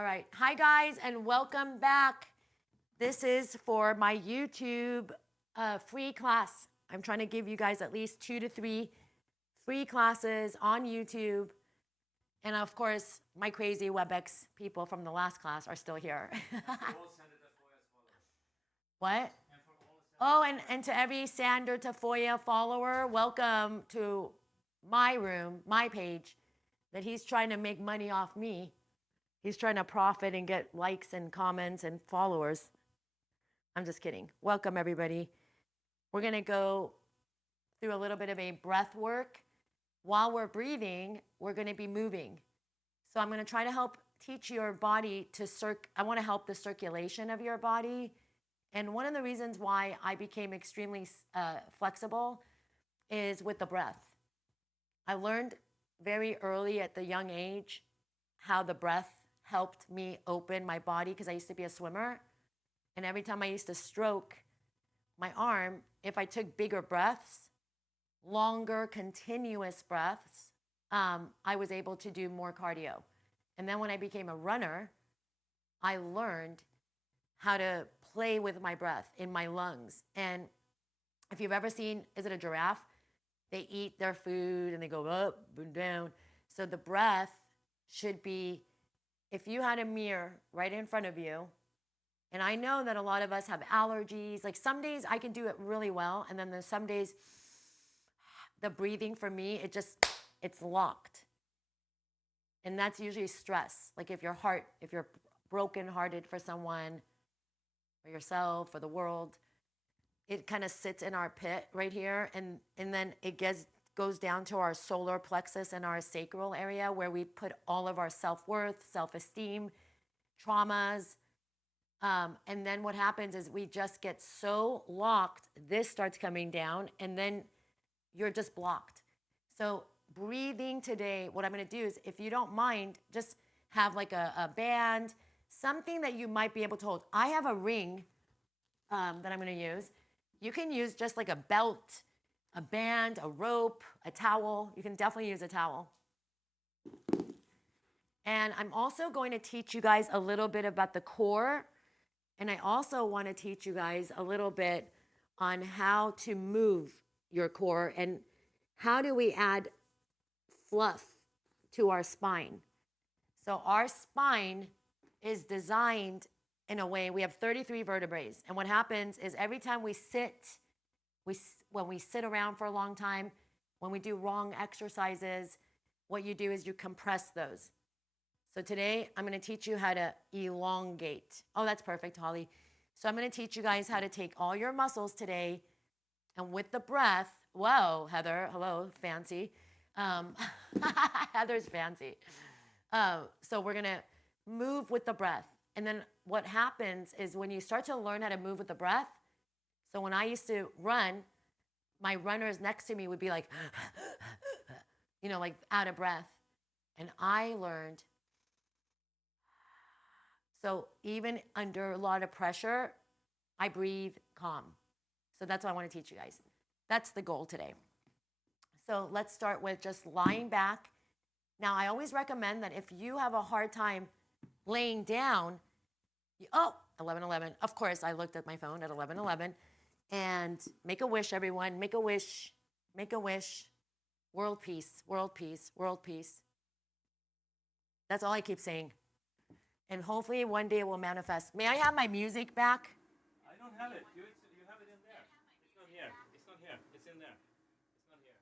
All right. Hi, guys, and welcome back. This is for my YouTube free class. I'm trying to give you guys at least 2 to 3 free classes on YouTube. And of course, my crazy WebEx people from the last class are still here. What? Oh, and to every Sander Tafoya follower, welcome to my room, my page, that he's trying to make money off me. He's trying to profit and get likes and comments and followers. I'm just kidding. Welcome, everybody. We're going to go through a little bit of a breath work. While we're breathing, we're going to be moving. So I'm going to try to help teach your body to I want to help the circulation of your body. And one of the reasons why I became extremely flexible is with the breath. I learned very early at the young age how the breath helped me open my body because I used to be a swimmer. And every time I used to stroke my arm, if I took bigger breaths, longer continuous breaths, I was able to do more cardio. And then when I became a runner, I learned how to play with my breath in my lungs. And if you've ever seen, is it a giraffe? They eat their food and they go up and down. So the breath should be, if you had a mirror right in front of you, and I know that a lot of us have allergies. Like some days I can do it really well. And then there's some days the breathing for me, it's locked. And that's usually stress. Like if you're brokenhearted for someone, for yourself, for the world, it kind of sits in our pit right here. And then it goes down to our solar plexus and our sacral area where we put all of our self-worth, self-esteem, traumas. And then what happens is we just get so locked, this starts coming down, and then you're just blocked. So breathing today, what I'm going to do is, if you don't mind, just have like a band, something that you might be able to hold. I have a ring that I'm going to use. You can use just like a belt, a band, a rope, a towel. You can definitely use a towel. And I'm also going to teach you guys a little bit about the core. And I also want to teach you guys a little bit on how to move your core and how do we add fluff to our spine. So our spine is designed in a way, we have 33 vertebrae. And what happens is every time we sit, when we sit around for a long time, when we do wrong exercises, what you do is you compress those. So today I'm going to teach you how to elongate. Oh, that's perfect, Holly. So I'm going to teach you guys how to take all your muscles today and with the breath, whoa, Heather, hello, fancy. Heather's fancy. So we're going to move with the breath. And then what happens is when you start to learn how to move with the breath, so when I used to run, my runners next to me would be like, like out of breath. And I learned, so even under a lot of pressure, I breathe calm. So that's what I want to teach you guys. That's the goal today. So let's start with just lying back. Now, I always recommend that if you have a hard time laying down, 11:11. Of course, I looked at my phone at 11:11. And make a wish, everyone. Make a wish. Make a wish. World peace, world peace, world peace. That's all I keep saying. And hopefully one day it will manifest. May I have my music back? I don't have it. You have it in there. It's not here. It's not here. It's in there. It's not here.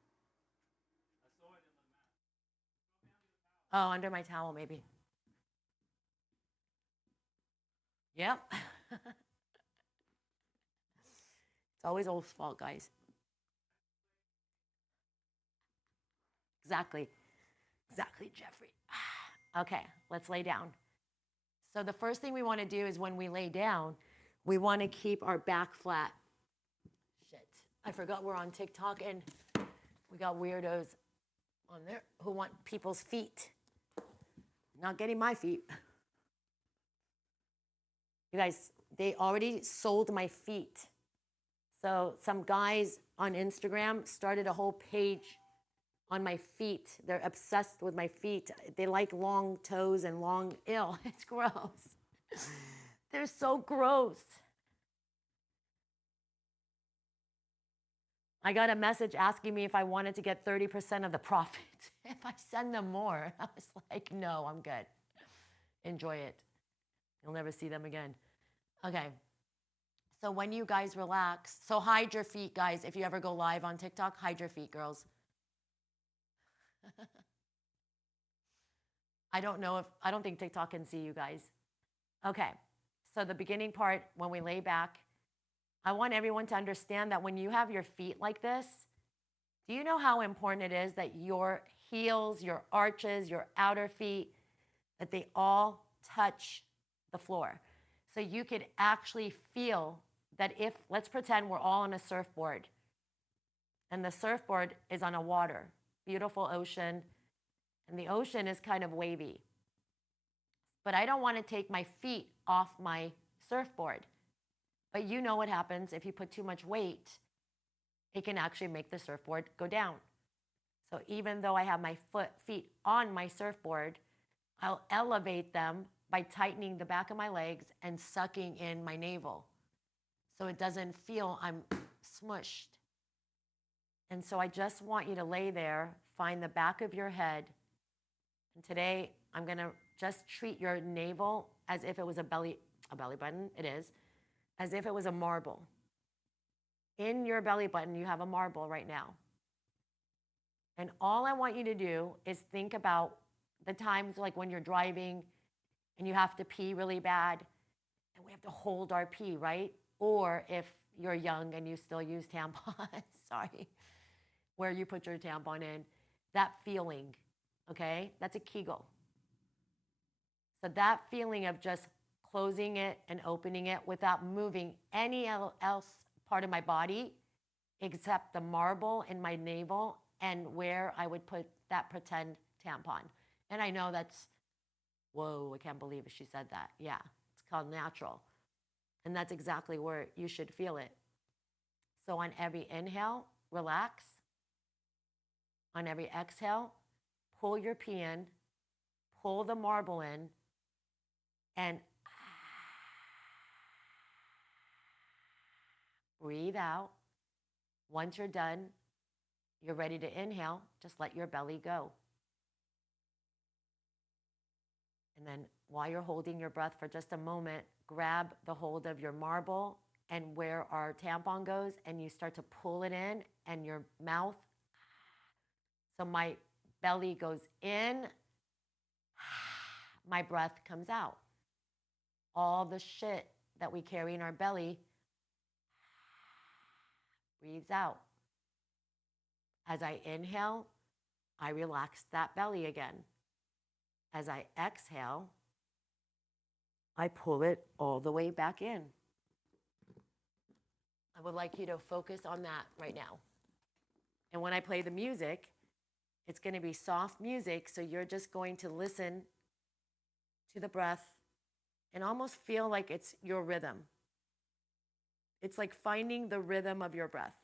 I saw it in the map. Oh, under my towel, maybe. Yep. It's always Olf's fault, guys. Exactly. Exactly, Jeffrey. Okay, let's lay down. So the first thing we want to do is when we lay down, we want to keep our back flat. Shit. I forgot we're on TikTok and we got weirdos on there who want people's feet. Not getting my feet. You guys, they already sold my feet. So some guys on Instagram started a whole page on my feet. They're obsessed with my feet. They like long toes and long, ew, it's gross. They're so gross. I got a message asking me if I wanted to get 30% of the profit if I send them more. I was like, no, I'm good. Enjoy it. You'll never see them again. Okay. So when you guys relax, so hide your feet, guys. If you ever go live on TikTok, hide your feet, girls. I don't think TikTok can see you guys. Okay. So the beginning part, when we lay back, I want everyone to understand that when you have your feet like this, do you know how important it is that your heels, your arches, your outer feet, that they all touch the floor? So you could actually feel that if, let's pretend we're all on a surfboard, and the surfboard is on a water, beautiful ocean, and the ocean is kind of wavy. But I don't want to take my feet off my surfboard. But you know what happens if you put too much weight, it can actually make the surfboard go down. So even though I have my feet on my surfboard, I'll elevate them by tightening the back of my legs and sucking in my navel. So it doesn't feel I'm smushed. And so I just want you to lay there, find the back of your head. And today I'm going to just treat your navel as if it was a belly button. It is. As if it was a marble. In your belly button, you have a marble right now. And all I want you to do is think about the times like when you're driving and you have to pee really bad and we have to hold our pee, right? Or if you're young and you still use tampons, sorry, where you put your tampon in, that feeling, okay? That's a Kegel. So that feeling of just closing it and opening it without moving any else part of my body except the marble in my navel and where I would put that pretend tampon. And I know that's, whoa, I can't believe she said that. Yeah, it's called natural. And that's exactly where you should feel it. So on every inhale, relax. On every exhale, pull your pee in, pull the marble in, and breathe out. Once you're done, you're ready to inhale, just let your belly go. And then while you're holding your breath for just a moment, grab the hold of your marble and where our tampon goes, and you start to pull it in, and your mouth. So my belly goes in, my breath comes out. All the shit that we carry in our belly breathes out. As I inhale, I relax that belly again. As I exhale, I pull it all the way back in. I would like you to focus on that right now. And when I play the music, it's going to be soft music, so you're just going to listen to the breath and almost feel like it's your rhythm. It's like finding the rhythm of your breath.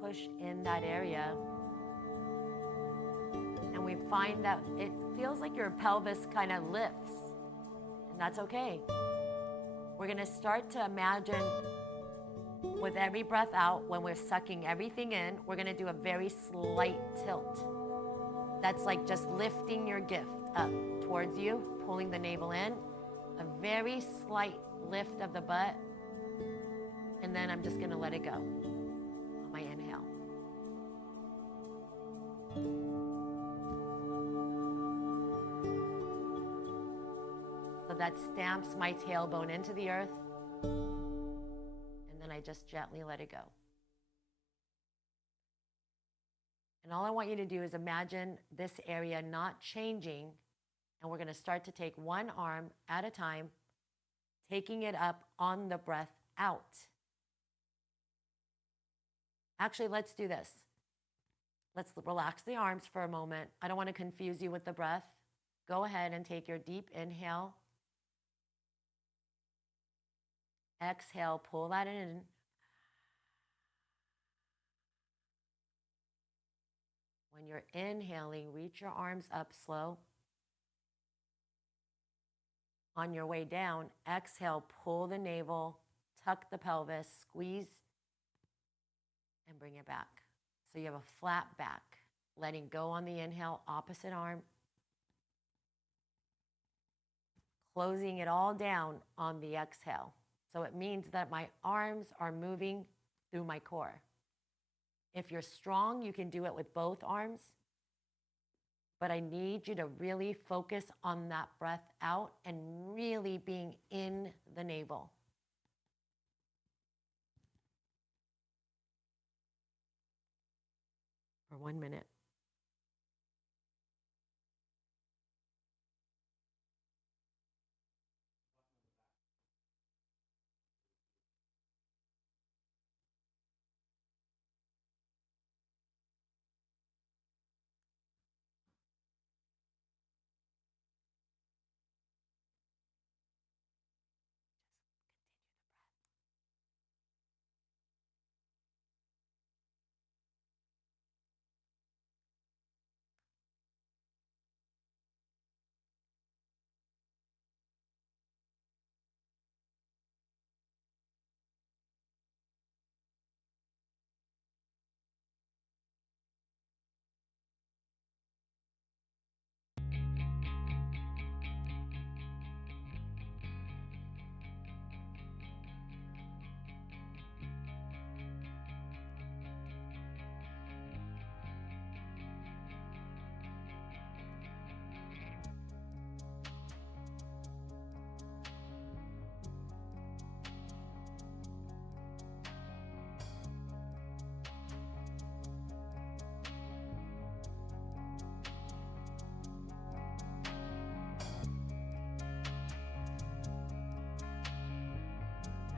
Push in that area, and we find that it feels like your pelvis kind of lifts, and that's okay. We're going to start to imagine with every breath out, when we're sucking everything in, we're going to do a very slight tilt. That's like just lifting your gift up towards you, pulling the navel in, a very slight lift of the butt, and then I'm just gonna let it go on my inhale. So that stamps my tailbone into the earth, and then I just gently let it go. And all I want you to do is imagine this area not changing, and we're going to start to take one arm at a time, taking it up on the breath out. Actually, let's do this. Let's relax the arms for a moment. I don't want to confuse you with the breath. Go ahead and take your deep inhale. Exhale, pull that in. When you're inhaling, reach your arms up slow. On your way down, exhale, pull the navel, tuck the pelvis, squeeze, and bring it back. So you have a flat back. Letting go on the inhale, opposite arm. Closing it all down on the exhale. So it means that my arms are moving through my core. If you're strong, you can do it with both arms. But I need you to really focus on that breath out and really being in the navel. For 1 minute.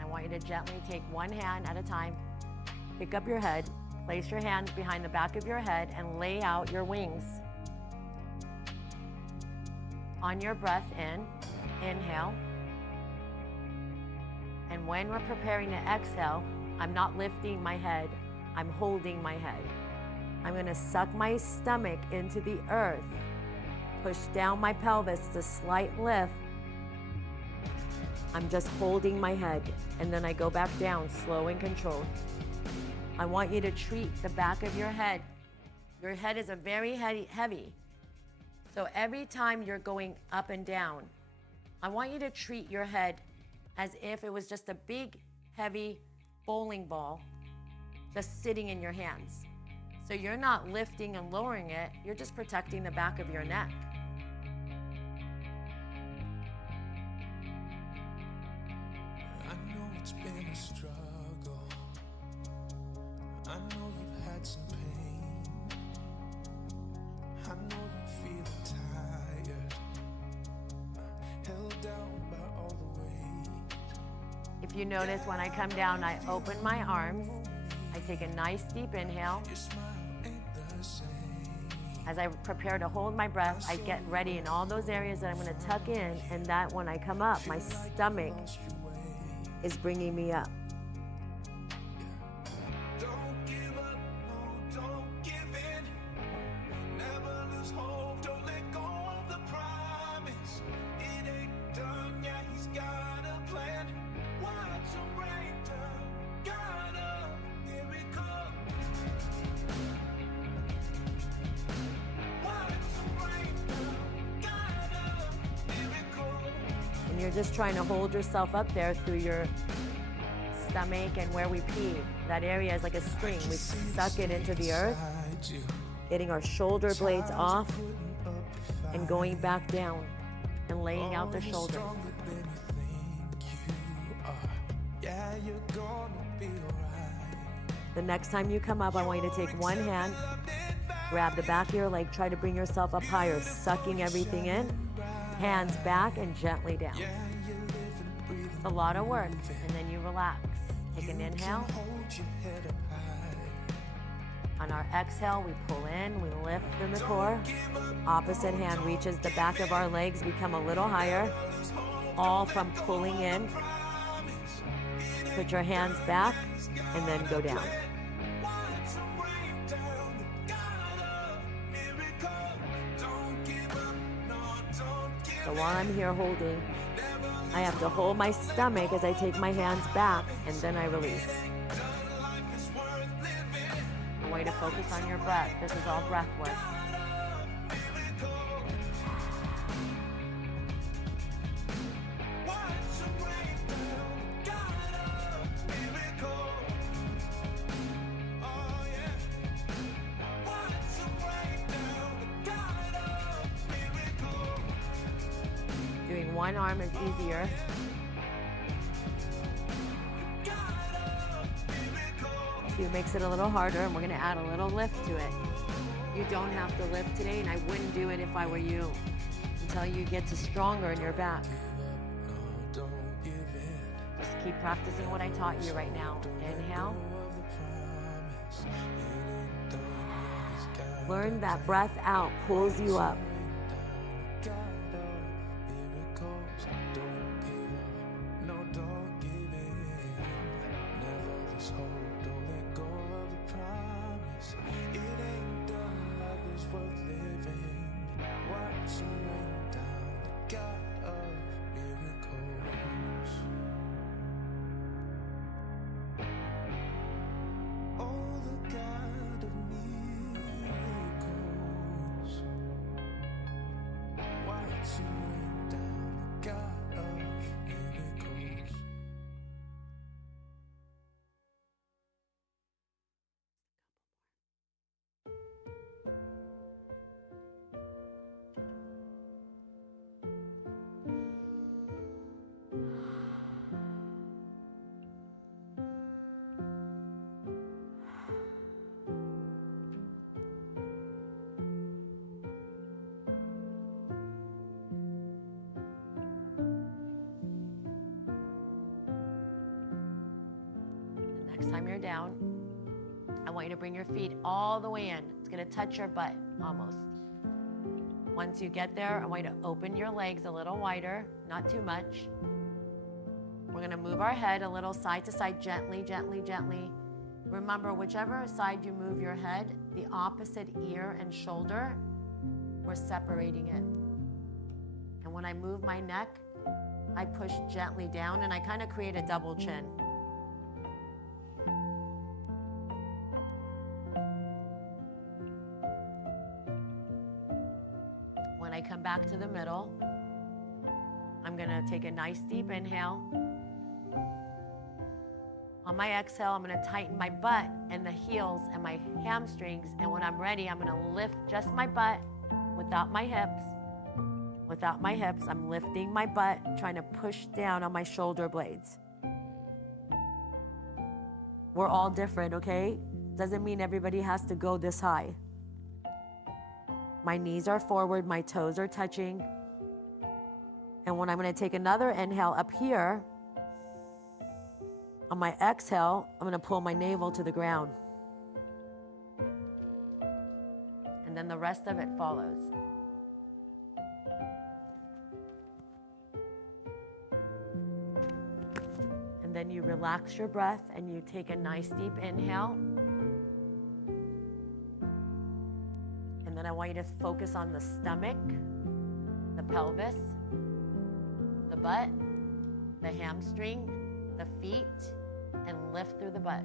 I want you to gently take one hand at a time, pick up your head, place your hand behind the back of your head, and lay out your wings. On your breath in, inhale. And when we're preparing to exhale, I'm not lifting my head, I'm holding my head. I'm going to suck my stomach into the earth, push down my pelvis, a slight lift. I'm just holding my head, and then I go back down, slow and controlled. I want you to treat the back of your head. Your head is a very heavy. So every time you're going up and down, I want you to treat your head as if it was just a big, heavy bowling ball just sitting in your hands. So you're not lifting and lowering it, you're just protecting the back of your neck. I know it's been a struggle. I know you've had some pain. I know you're feeling tired, held down by all the weight. If you notice, when I come down, I open my arms. I take a nice deep inhale. Your smile ain't the same. As I prepare to hold my breath, I get ready in all those areas that I'm going to tuck in, and that when I come up, my stomach is bringing me up. Don't give up, no, don't give in. Never lose hope, don't let go of the promise. It ain't done yet, he's got a plan. Watch him rain down, got a miracle. Watch And you're just trying to hold yourself up there through your stomach and where we pee. That area is like a string. We suck it into the earth, getting our shoulder blades off and going back down and laying out the shoulders. The next time you come up, I want you to take one hand, grab the back of your leg, try to bring yourself up higher, sucking everything in, hands back and gently down. It's a lot of work, and then you relax. Take an inhale. On our exhale, we pull in, we lift in the core. Opposite hand reaches the back of our legs, become a little higher, all from pulling in. Put your hands back and then go down. So while I'm here holding, I have to hold my stomach as I take my hands back and then I release. I want you to focus on your breath. This is all breath work. Doing one arm is easier. Two makes it a little harder, and we're gonna add a little lift to it. You don't have to lift today, and I wouldn't do it if I were you, until you get to stronger in your back. Just keep practicing what I taught you right now. Inhale. Learn that breath out pulls you up. Next time you're down, I want you to bring your feet all the way in. It's gonna touch your butt, almost. Once you get there, I want you to open your legs a little wider, not too much. We're gonna move our head a little side to side, gently, gently, gently. Remember, whichever side you move your head, the opposite ear and shoulder, we're separating it. And when I move my neck, I push gently down and I kind of create a double chin. When I come back to the middle, I'm gonna take a nice deep inhale. On my exhale, I'm gonna tighten my butt and the heels and my hamstrings, and when I'm ready, I'm gonna lift just my butt without my hips. Without my hips, I'm lifting my butt, trying to push down on my shoulder blades. We're all different, okay? Doesn't mean everybody has to go this high. My knees are forward, my toes are touching. And when I'm gonna take another inhale up here, on my exhale, I'm gonna pull my navel to the ground. And then the rest of it follows. And then you relax your breath and you take a nice deep inhale. And then I want you to focus on the stomach, the pelvis, the butt, the hamstring, the feet, and lift through the butt.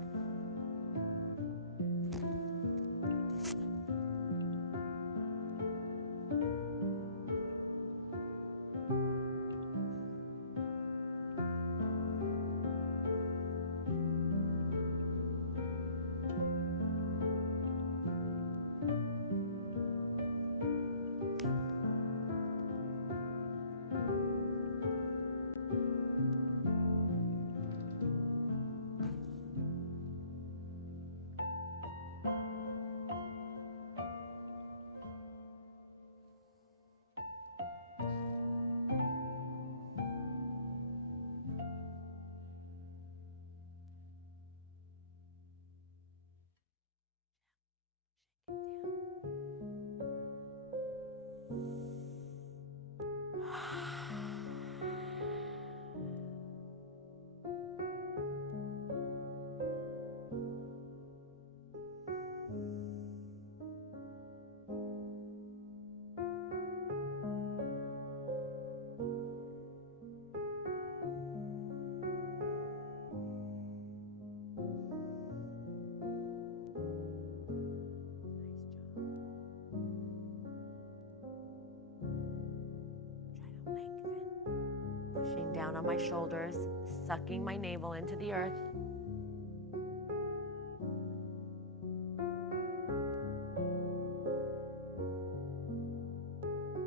down on my shoulders, sucking my navel into the earth.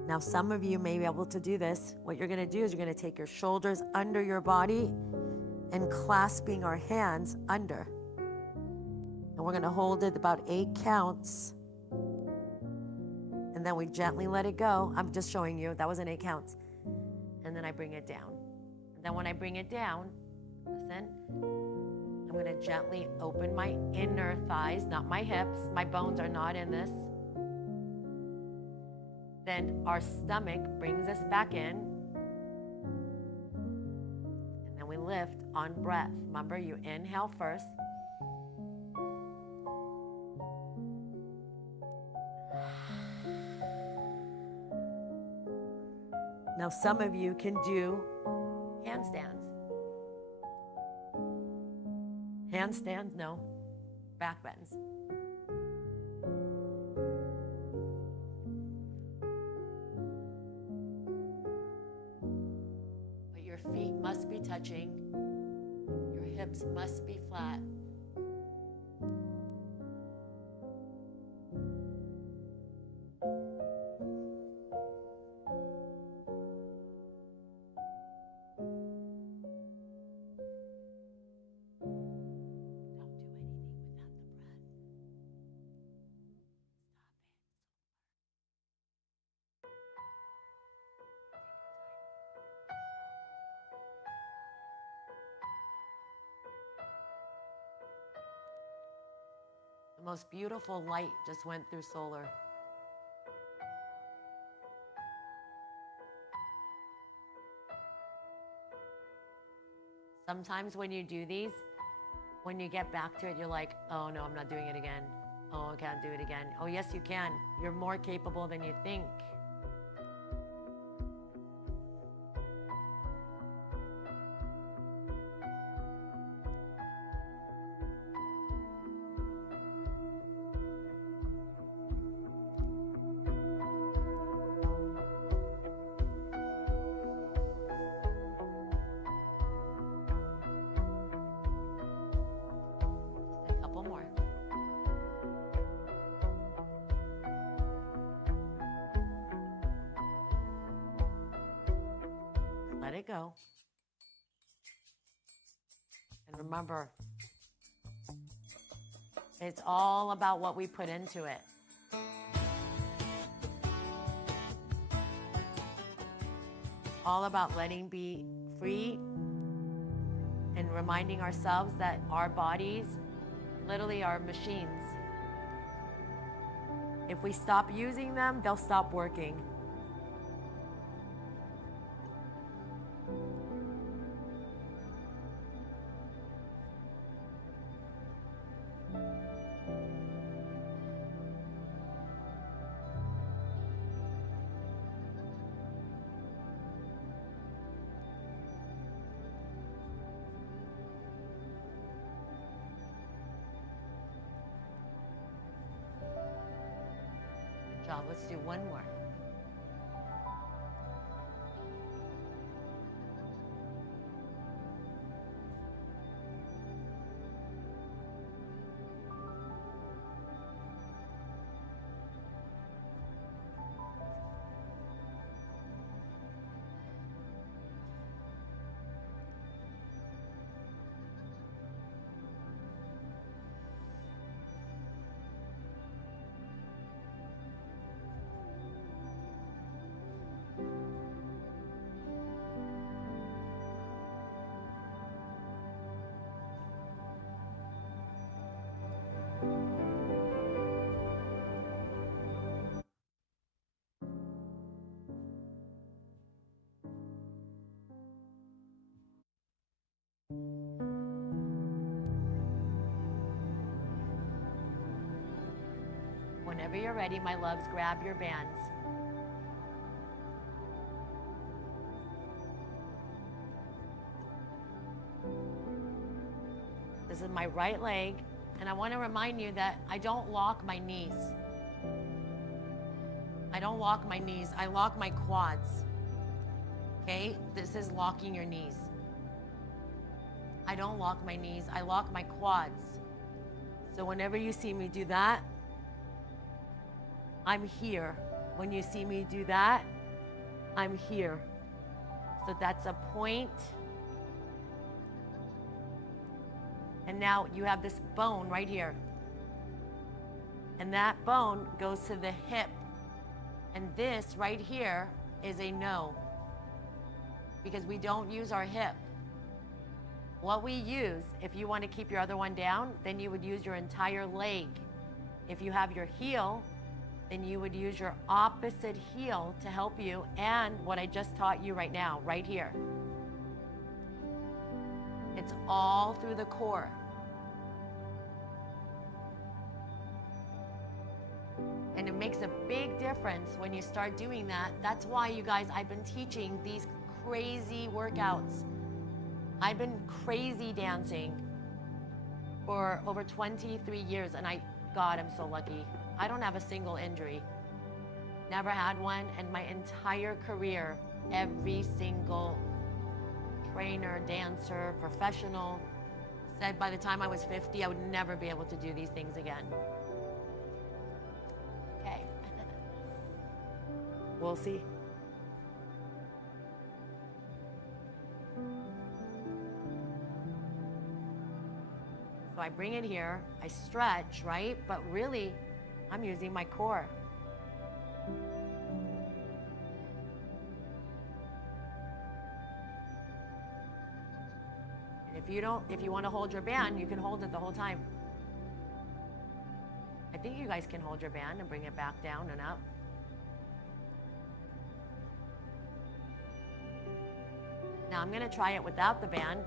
Now, some of you may be able to do this. What you're going to do is you're going to take your shoulders under your body and clasping our hands under. And we're going to hold it about 8 counts. And then we gently let it go. I'm just showing you. That wasn't 8 counts. And then I bring it down. And then when I bring it down, listen, I'm going to gently open my inner thighs, not my hips. My bones are not in this. Then our stomach brings us back in. And then we lift on breath. Remember, you inhale first. Now, some of you can do handstands. Handstands, no, back bends. But your feet must be touching. Your hips must be flat. The most beautiful light just went through solar. Sometimes when you do these, when you get back to it, you're like, oh no, I'm not doing it again. Oh, I can't do it again. Oh, yes, you can. You're more capable than you think. Let it go. And remember, it's all about what we put into it. All about letting be free and reminding ourselves that our bodies literally are machines. If we stop using them, they'll stop working. Good job. Let's do one more. Whenever you're ready, my loves, grab your bands. This is my right leg, and I want to remind you that I don't lock my knees. I don't lock my knees, I lock my quads. Okay, this is locking your knees. I don't lock my knees, I lock my quads. So whenever you see me do that, I'm here. When you see me do that, I'm here. So that's a point. And now you have this bone right here. And that bone goes to the hip. And this right here is a no, because we don't use our hip. What we use, if you want to keep your other one down, then you would use your entire leg. If you have your heel, then you would use your opposite heel to help you, and what I just taught you right now, right here. It's all through the core. And it makes a big difference when you start doing that. That's why, you guys, I've been teaching these crazy workouts. I've been crazy dancing for over 23 years, and God, I'm so lucky. I don't have a single injury. Never had one, and my entire career, every single trainer, dancer, professional said by the time I was 50, I would never be able to do these things again. Okay. We'll see. So I bring it here, I stretch, right? But really, I'm using my core. And if you want to hold your band, you can hold it the whole time. I think you guys can hold your band and bring it back down and up. Now I'm going to try it without the band.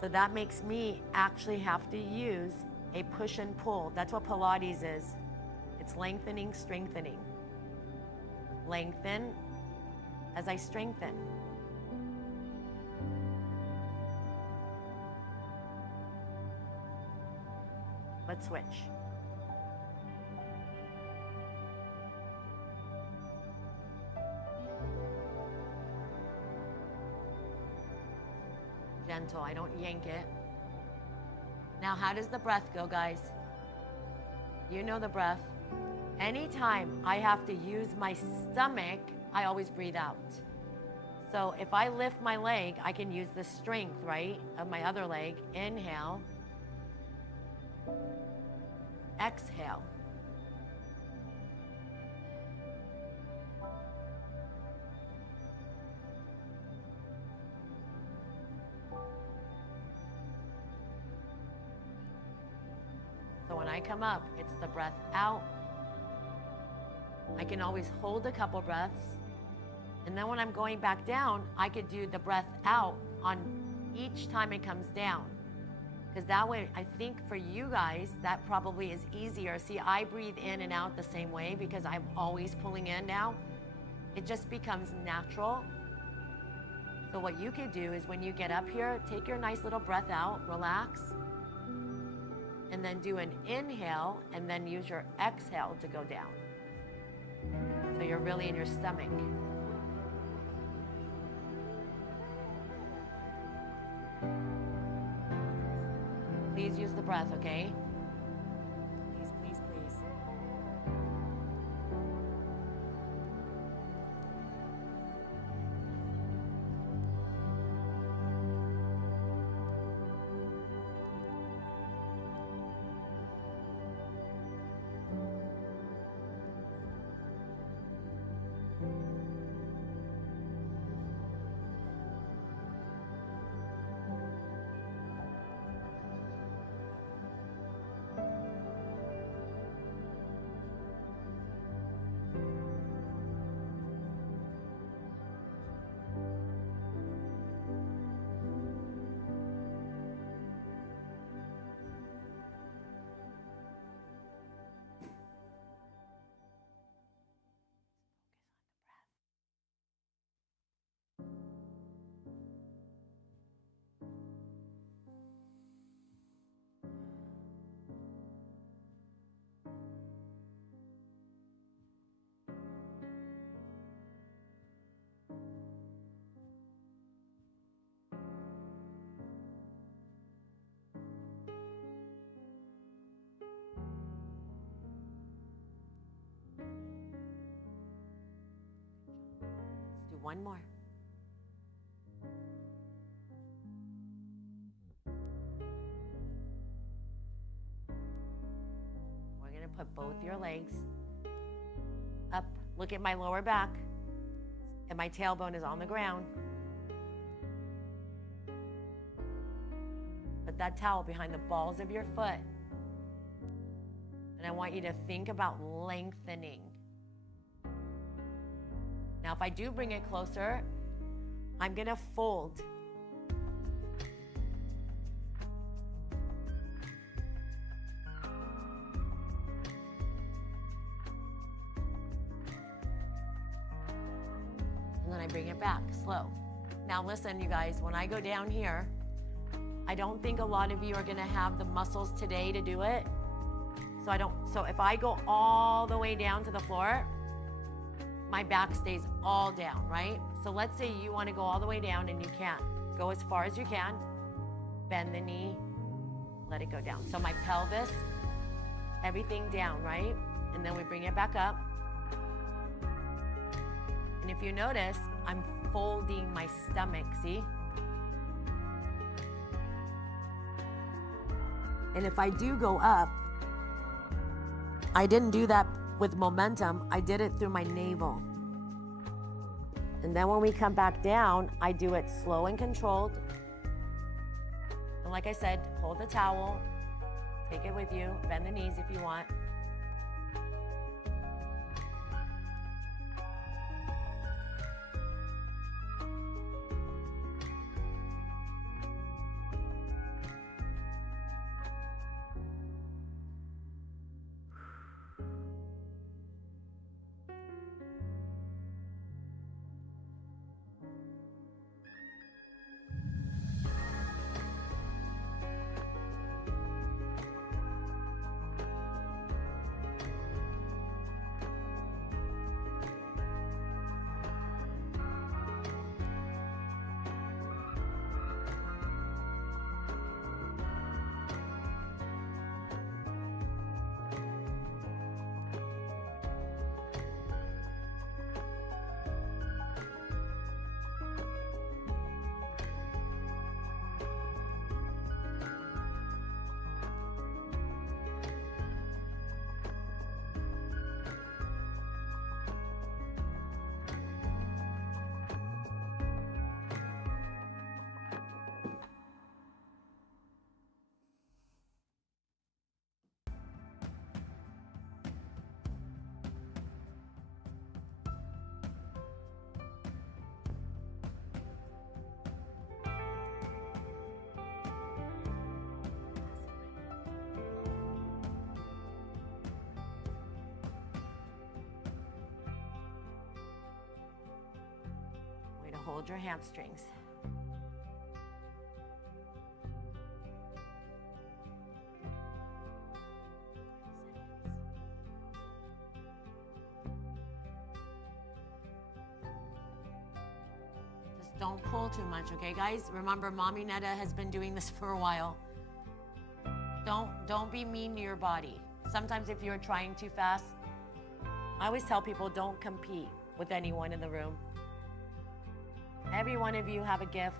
So that makes me actually have to use a push and pull. That's what Pilates is. It's lengthening, strengthening. Lengthen as I strengthen. Let's switch. Gentle, I don't yank it. Now, how does the breath go, guys? You know the breath. Anytime I have to use my stomach, I always breathe out. So if I lift my leg, I can use the strength, right, of my other leg. Inhale. Exhale. So when I come up, it's the breath out. I can always hold a couple breaths. And then when I'm going back down, I could do the breath out on each time it comes down. Because that way, I think for you guys, that probably is easier. See, I breathe in and out the same way because I'm always pulling in now. It just becomes natural. So what you could do is when you get up here, take your nice little breath out, relax, and then do an inhale, and then use your exhale to go down. So you're really in your stomach. Please use the breath, okay? Please, please, please. One more. We're going to put both your legs up. Look at my lower back, and my tailbone is on the ground. Put that towel behind the balls of your foot. And I want you to think about lengthening. Now, if I do bring it closer, I'm going to fold. And then I bring it back, slow. Now listen, you guys, when I go down here, I don't think a lot of you are gonna have the muscles today to do it. So if I go all the way down to the floor, my back stays all down, right? So let's say you wanna go all the way down and you can't. Go as far as you can, bend the knee, let it go down. So my pelvis, everything down, right? And then we bring it back up. And if you notice, I'm folding my stomach, see? And if I do go up, I didn't do that with momentum, I did it through my navel. And then when we come back down, I do it slow and controlled. And like I said, hold the towel, take it with you, bend the knees if you want. Way to hold your hamstrings. Just don't pull too much, okay, guys? Remember, Mommy Netta has been doing this for a while. Don't be mean to your body. Sometimes if you're trying too fast, I always tell people don't compete with anyone in the room. Every one of you have a gift,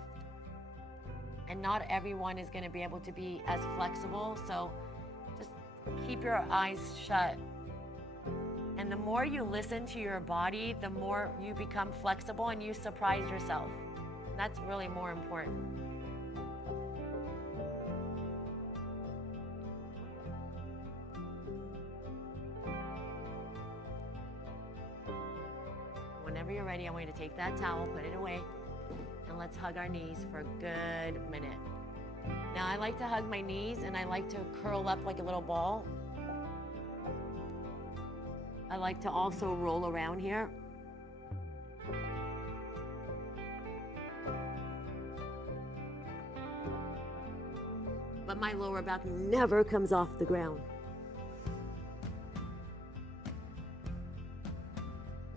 and not everyone is going to be able to be as flexible, so just keep your eyes shut. And the more you listen to your body, the more you become flexible and you surprise yourself. That's really more important. Whenever you're ready, I want you to take that towel, put it away, and let's hug our knees for a good minute. Now, I like to hug my knees, and I like to curl up like a little ball. I like to also roll around here. But my lower back never comes off the ground.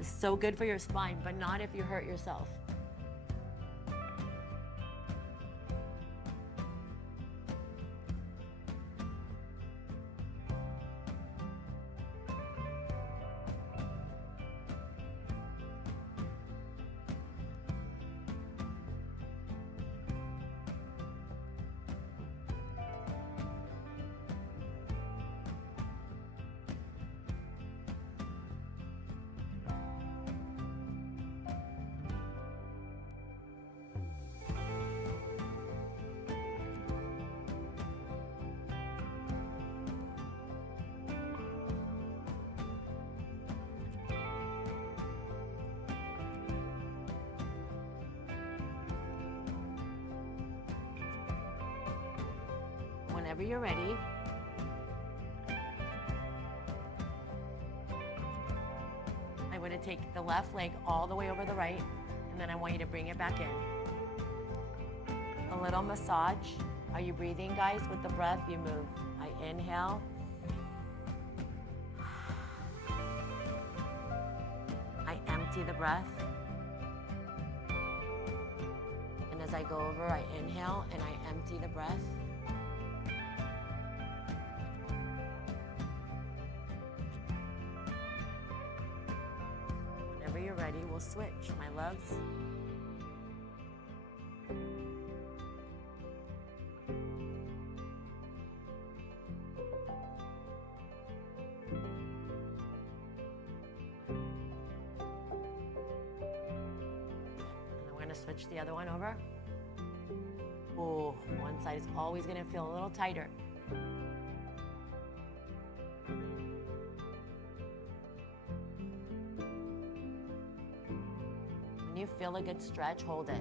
It's so good for your spine, but not if you hurt yourself. Whenever you're ready, I'm going to take the left leg all the way over the right, and then I want you to bring it back in. A little massage. Are you breathing, guys? With the breath, you move. I inhale. I empty the breath. And as I go over, I inhale and I empty the breath. Whenever you're ready, we'll switch, my loves. Switch the other one over. Oh, one side is always going to feel a little tighter. When you feel a good stretch, hold it.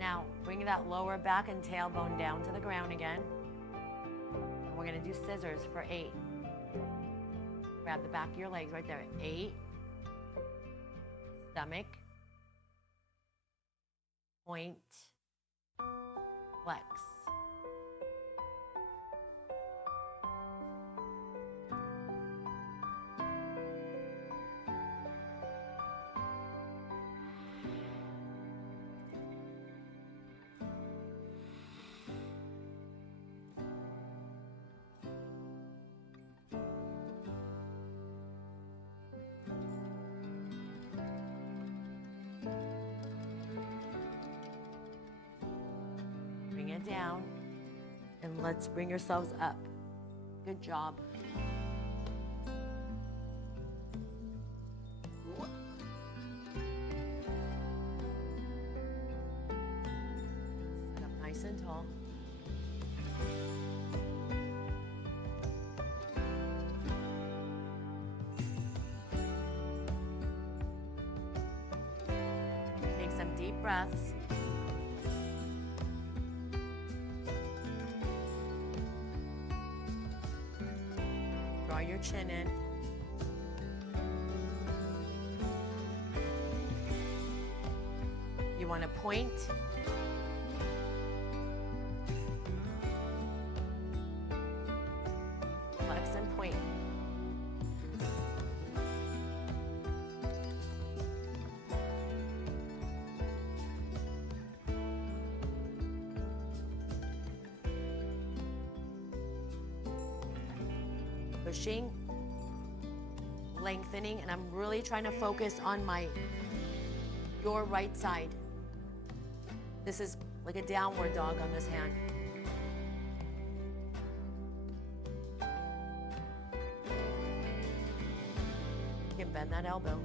Now, bring that lower back and tailbone down to the ground again. And we're going to do scissors for 8. Grab the back of your legs right there. 8. Stomach. Point. Flex. Down, and let's bring yourselves up. Good job. Sit up nice and tall. Take some deep breaths. Draw your chin in. You want to point. Flex and point. Pushing, lengthening, and I'm really trying to focus on your right side. This is like a downward dog on this hand. You can bend that elbow.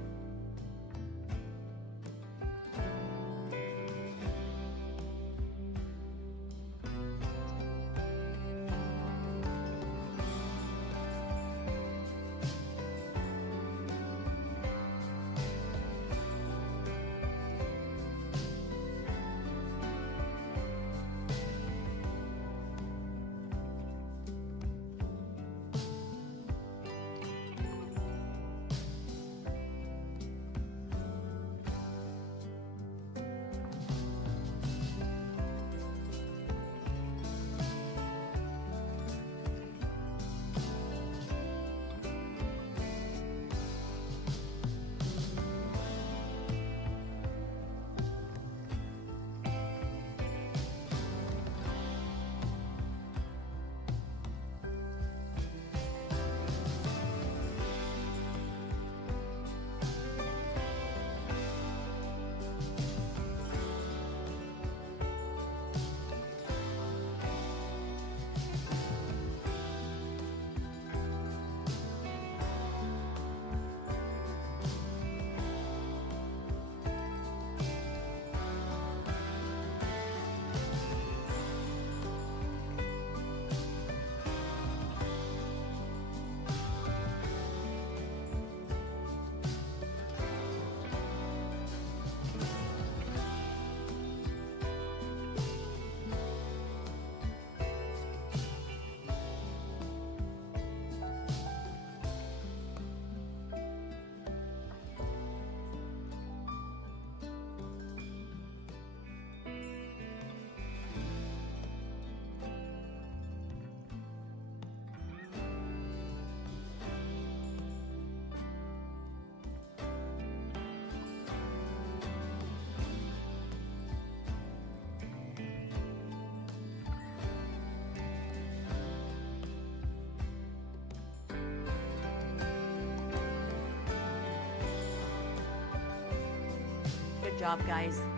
Good job, guys.